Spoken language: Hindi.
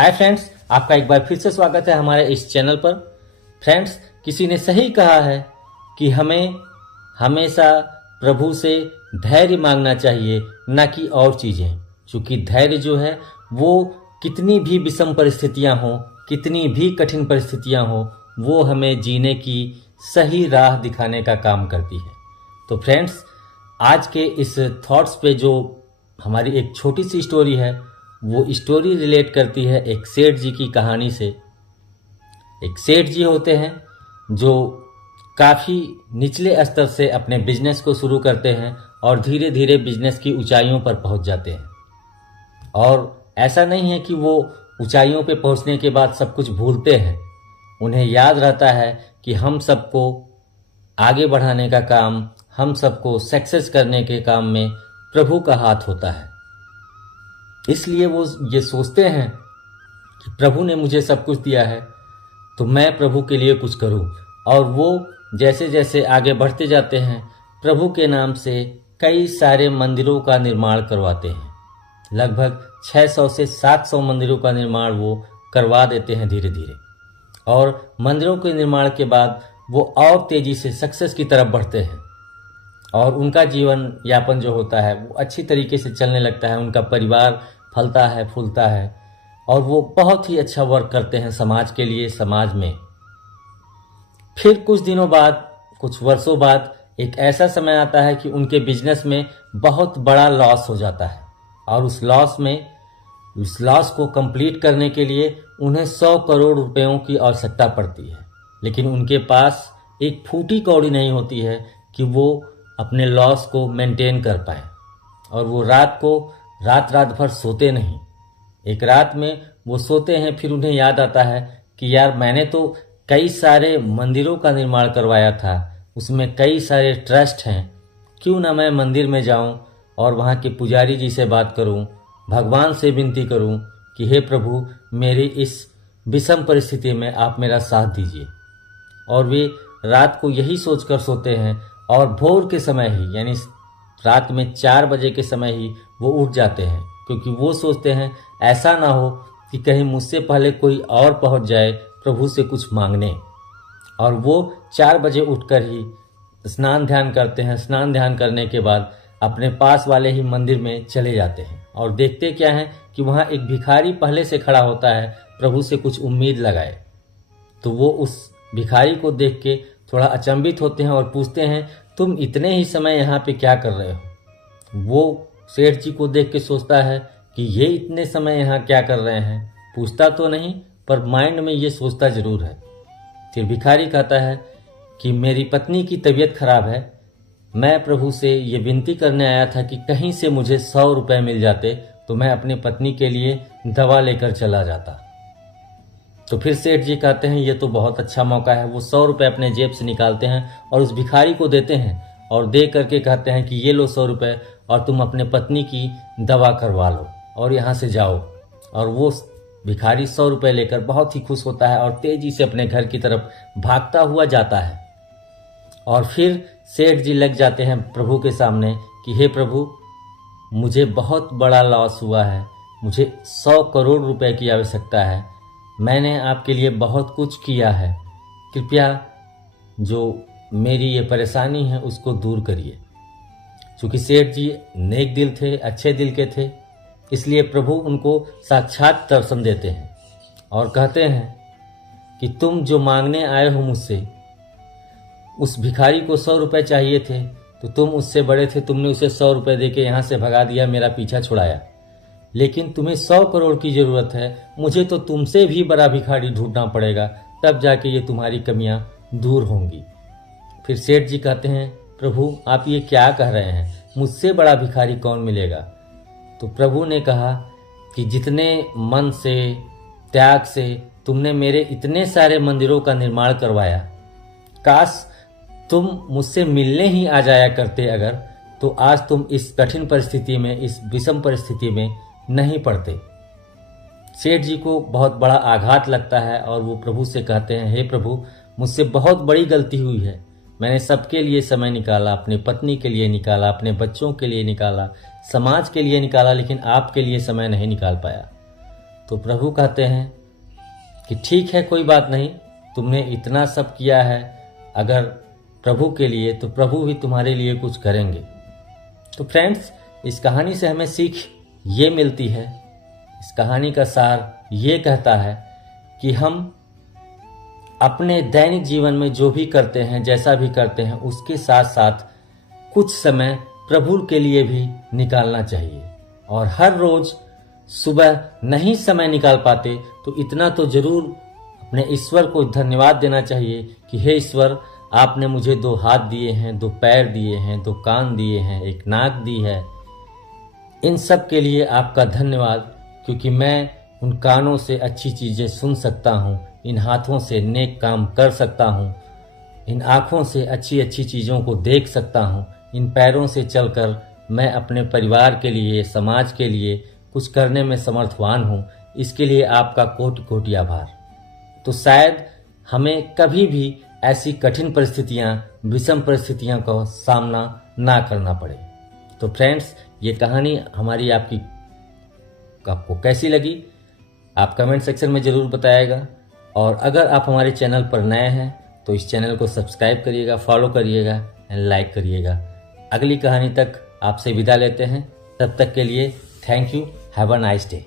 हाय फ्रेंड्स, आपका एक बार फिर से स्वागत है हमारे इस चैनल पर। फ्रेंड्स, किसी ने सही कहा है कि हमें हमेशा प्रभु से धैर्य मांगना चाहिए, ना कि और चीज़ें। क्योंकि धैर्य जो है वो कितनी भी विषम परिस्थितियां हों, कितनी भी कठिन परिस्थितियां हों, वो हमें जीने की सही राह दिखाने का काम करती है। तो फ्रेंड्स, आज के इस थॉट्स पे जो हमारी एक छोटी सी स्टोरी है, वो स्टोरी रिलेट करती है एक सेठ जी की कहानी से। एक सेठ जी होते हैं जो काफ़ी निचले स्तर से अपने बिजनेस को शुरू करते हैं और धीरे धीरे बिजनेस की ऊंचाइयों पर पहुंच जाते हैं। और ऐसा नहीं है कि वो ऊंचाइयों पे पहुंचने के बाद सब कुछ भूलते हैं। उन्हें याद रहता है कि हम सबको आगे बढ़ाने का काम, हम सबको सक्सेस करने के काम में प्रभु का हाथ होता है। इसलिए वो ये सोचते हैं कि प्रभु ने मुझे सब कुछ दिया है तो मैं प्रभु के लिए कुछ करूं। और वो जैसे जैसे आगे बढ़ते जाते हैं, प्रभु के नाम से कई सारे मंदिरों का निर्माण करवाते हैं। लगभग 600 से 700 मंदिरों का निर्माण वो करवा देते हैं धीरे धीरे। और मंदिरों के निर्माण के बाद वो और तेज़ी से सक्सेस की तरफ बढ़ते हैं और उनका जीवन यापन जो होता है वो अच्छी तरीके से चलने लगता है। उनका परिवार फलता है, फूलता है और वो बहुत ही अच्छा वर्क करते हैं समाज के लिए, समाज में। फिर कुछ दिनों बाद, कुछ वर्षों बाद एक ऐसा समय आता है कि उनके बिजनेस में बहुत बड़ा लॉस हो जाता है और उस लॉस को कंप्लीट करने के लिए उन्हें 100 करोड़ रुपयों की आवश्यकता पड़ती है। लेकिन उनके पास एक फूटी कौड़ी नहीं होती है कि वो अपने लॉस को मेंटेन कर पाए। और वो रात भर सोते नहीं। एक रात में वो सोते हैं, फिर उन्हें याद आता है कि यार, मैंने तो कई सारे मंदिरों का निर्माण करवाया था, उसमें कई सारे ट्रस्ट हैं, क्यों ना मैं मंदिर में जाऊं और वहाँ के पुजारी जी से बात करूं, भगवान से विनती करूं कि हे प्रभु, मेरी इस विषम परिस्थिति में आप मेरा साथ दीजिए। और वे रात को यही सोचकर सोते हैं और भोर के समय ही, यानी रात में 4 बजे के समय ही वो उठ जाते हैं। क्योंकि वो सोचते हैं ऐसा ना हो कि कहीं मुझसे पहले कोई और पहुंच जाए प्रभु से कुछ मांगने। और वो 4 बजे उठकर ही स्नान ध्यान करते हैं। स्नान ध्यान करने के बाद अपने पास वाले ही मंदिर में चले जाते हैं और देखते क्या है कि वहाँ एक भिखारी पहले से खड़ा होता है, प्रभु से कुछ उम्मीद लगाए। तो वो उस भिखारी को देख के थोड़ा अचंभित होते हैं और पूछते हैं, तुम इतने ही समय यहाँ पे क्या कर रहे हो? वो सेठ जी को देख के सोचता है कि ये इतने समय यहाँ क्या कर रहे हैं। पूछता तो नहीं, पर माइंड में ये सोचता जरूर है। फिर भिखारी कहता है कि मेरी पत्नी की तबीयत खराब है, मैं प्रभु से ये विनती करने आया था कि कहीं से मुझे 100 रुपये मिल जाते तो मैं अपनी पत्नी के लिए दवा लेकर चला जाता। तो फिर सेठ जी कहते हैं ये तो बहुत अच्छा मौका है। वो 100 रुपये अपने जेब से निकालते हैं और उस भिखारी को देते हैं और दे करके कहते हैं कि ये लो 100 रुपये और तुम अपने पत्नी की दवा करवा लो और यहाँ से जाओ। और वो भिखारी 100 रुपये लेकर बहुत ही खुश होता है और तेजी से अपने घर की तरफ भागता हुआ जाता है। और फिर सेठ जी लग जाते हैं प्रभु के सामने कि हे प्रभु, मुझे बहुत बड़ा लॉस हुआ है, मुझे 100 करोड़ रुपए की आवश्यकता है, मैंने आपके लिए बहुत कुछ किया है, कृपया जो मेरी ये परेशानी है उसको दूर करिए। क्योंकि सेठ जी नेक दिल थे, अच्छे दिल के थे, इसलिए प्रभु उनको साक्षात दर्शन देते हैं और कहते हैं कि तुम जो मांगने आए हो मुझसे, उस भिखारी को 100 रुपये चाहिए थे तो तुम उससे बड़े थे, तुमने उसे 100 रुपये देके यहाँ से भगा दिया, मेरा पीछा छुड़ाया। लेकिन तुम्हें 100 करोड़ की ज़रूरत है, मुझे तो तुमसे भी बड़ा भिखारी ढूंढना पड़ेगा, तब जाके ये तुम्हारी कमियां दूर होंगी। फिर सेठ जी कहते हैं, प्रभु आप ये क्या कह रहे हैं, मुझसे बड़ा भिखारी कौन मिलेगा? तो प्रभु ने कहा कि जितने मन से, त्याग से तुमने मेरे इतने सारे मंदिरों का निर्माण करवाया, काश तुम मुझसे मिलने ही आ जाया करते अगर, तो आज तुम इस कठिन परिस्थिति में, इस विषम परिस्थिति में नहीं पड़ते। सेठ जी को बहुत बड़ा आघात लगता है और वो प्रभु से कहते हैं, हे प्रभु, मुझसे बहुत बड़ी गलती हुई है, मैंने सबके लिए समय निकाला, अपनी पत्नी के लिए निकाला, अपने बच्चों के लिए निकाला, समाज के लिए निकाला, लेकिन आपके लिए समय नहीं निकाल पाया। तो प्रभु कहते हैं कि ठीक है, कोई बात नहीं, तुमने इतना सब किया है अगर प्रभु के लिए, तो प्रभु भी तुम्हारे लिए कुछ करेंगे। तो फ्रेंड्स, इस कहानी से हमें सीख ये मिलती है, इस कहानी का सार ये कहता है कि हम अपने दैनिक जीवन में जो भी करते हैं, जैसा भी करते हैं, उसके साथ साथ कुछ समय प्रभु के लिए भी निकालना चाहिए। और हर रोज सुबह नहीं समय निकाल पाते तो इतना तो जरूर अपने ईश्वर को धन्यवाद देना चाहिए कि हे ईश्वर, आपने मुझे 2 हाथ दिए हैं, 2 पैर दिए हैं, 2 कान दिए हैं, 1 नाक दी है। इन सब के लिए आपका धन्यवाद, क्योंकि मैं उन कानों से अच्छी चीज़ें सुन सकता हूँ, इन हाथों से नेक काम कर सकता हूँ, इन आँखों से अच्छी अच्छी चीज़ों को देख सकता हूँ, इन पैरों से चलकर मैं अपने परिवार के लिए, समाज के लिए कुछ करने में समर्थवान हूँ। इसके लिए आपका कोटि कोटि आभार। तो शायद हमें कभी भी ऐसी कठिन परिस्थितियाँ, विषम परिस्थितियों का सामना ना करना पड़े। तो फ्रेंड्स, ये कहानी हमारी आपको कैसी लगी, आप कमेंट सेक्शन में ज़रूर बताइएगा। और अगर आप हमारे चैनल पर नए हैं तो इस चैनल को सब्सक्राइब करिएगा, फॉलो करिएगा एंड लाइक करिएगा। अगली कहानी तक आपसे विदा लेते हैं, तब तक के लिए thank you, have a nice day.